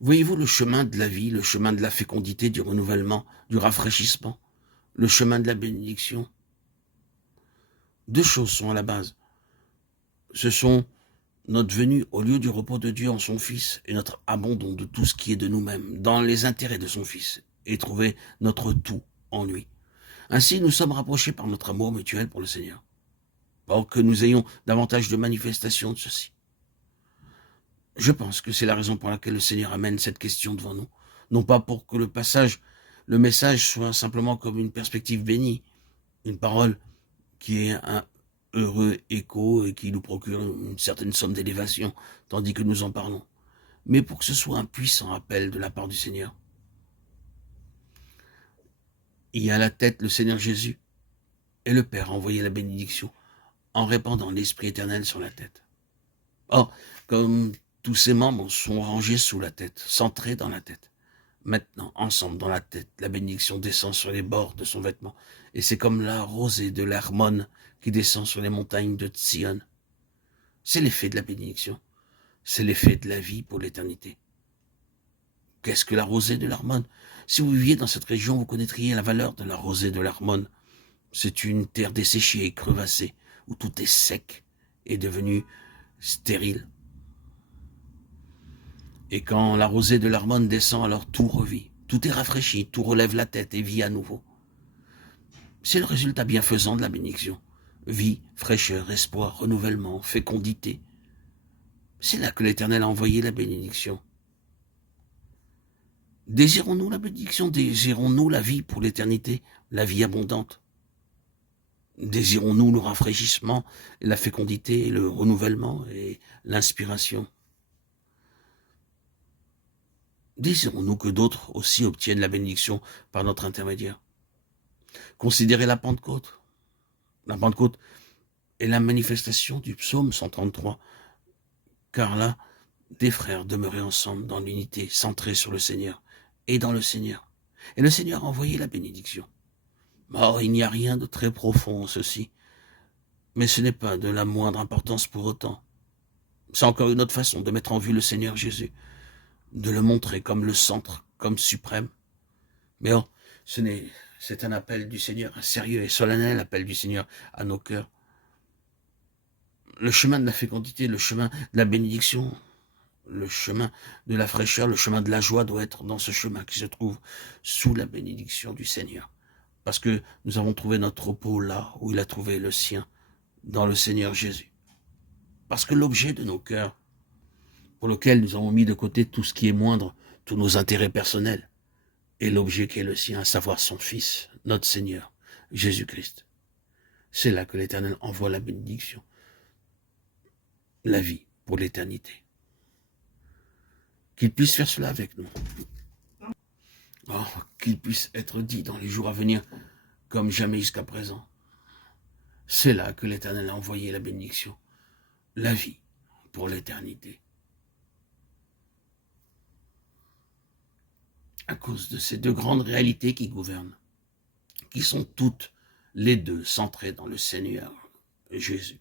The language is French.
Voyez-vous le chemin de la vie, le chemin de la fécondité, du renouvellement, du rafraîchissement, le chemin de la bénédiction? Deux choses sont à la base. Ce sont notre venue au lieu du repos de Dieu en son Fils et notre abandon de tout ce qui est de nous-mêmes, dans les intérêts de son Fils, et trouver notre tout en lui. Ainsi, nous sommes rapprochés par notre amour mutuel pour le Seigneur. Or que nous ayons davantage de manifestations de ceci. Je pense que c'est la raison pour laquelle le Seigneur amène cette question devant nous. Non pas pour que le message soit simplement comme une perspective bénie, une parole qui est un heureux écho et qui nous procure une certaine somme d'élévation, tandis que nous en parlons, mais pour que ce soit un puissant appel de la part du Seigneur. Il y a à la tête le Seigneur Jésus, et le Père a envoyé la bénédiction en répandant l'Esprit éternel sur la tête. Or, comme tous ses membres sont rangés sous la tête, centrés dans la tête, maintenant, ensemble dans la tête, la bénédiction descend sur les bords de son vêtement, et c'est comme la rosée de l'Hermon qui descend sur les montagnes de Sion. C'est l'effet de la bénédiction, c'est l'effet de la vie pour l'éternité. Qu'est-ce que la rosée de l'Hermon? Si vous viviez dans cette région, vous connaîtriez la valeur de la rosée de l'Hermon. C'est une terre desséchée et crevassée, où tout est sec et devenu stérile. Et quand la rosée de l'Hermon descend, alors tout revit. Tout est rafraîchi, tout relève la tête et vit à nouveau. C'est le résultat bienfaisant de la bénédiction. Vie, fraîcheur, espoir, renouvellement, fécondité. C'est là que l'Éternel a envoyé la bénédiction. Désirons-nous la bénédiction? Désirons-nous la vie pour l'éternité, la vie abondante? Désirons-nous le rafraîchissement, la fécondité, le renouvellement et l'inspiration? Désirons-nous que d'autres aussi obtiennent la bénédiction par notre intermédiaire? Considérez la Pentecôte. La Pentecôte est la manifestation du psaume 133, car là, des frères demeuraient ensemble dans l'unité, centrés sur le Seigneur et dans le Seigneur. Et le Seigneur a envoyé la bénédiction. Or, il n'y a rien de très profond en ceci, mais ce n'est pas de la moindre importance pour autant. C'est encore une autre façon de mettre en vue le Seigneur Jésus, de le montrer comme le centre, comme suprême. Mais or, c'est un appel du Seigneur, un sérieux et solennel appel du Seigneur à nos cœurs. Le chemin de la fécondité, le chemin de la bénédiction, le chemin de la fraîcheur, le chemin de la joie doit être dans ce chemin qui se trouve sous la bénédiction du Seigneur. Parce que nous avons trouvé notre repos là où il a trouvé le sien, dans le Seigneur Jésus. Parce que l'objet de nos cœurs, pour lequel nous avons mis de côté tout ce qui est moindre, tous nos intérêts personnels, est l'objet qui est le sien, à savoir son Fils, notre Seigneur, Jésus-Christ. C'est là que l'Éternel envoie la bénédiction, la vie pour l'éternité. Qu'il puisse faire cela avec nous. Oh, qu'il puisse être dit dans les jours à venir, comme jamais jusqu'à présent. C'est là que l'Éternel a envoyé la bénédiction, la vie pour l'éternité. À cause de ces deux grandes réalités qui gouvernent, qui sont toutes les deux centrées dans le Seigneur Jésus.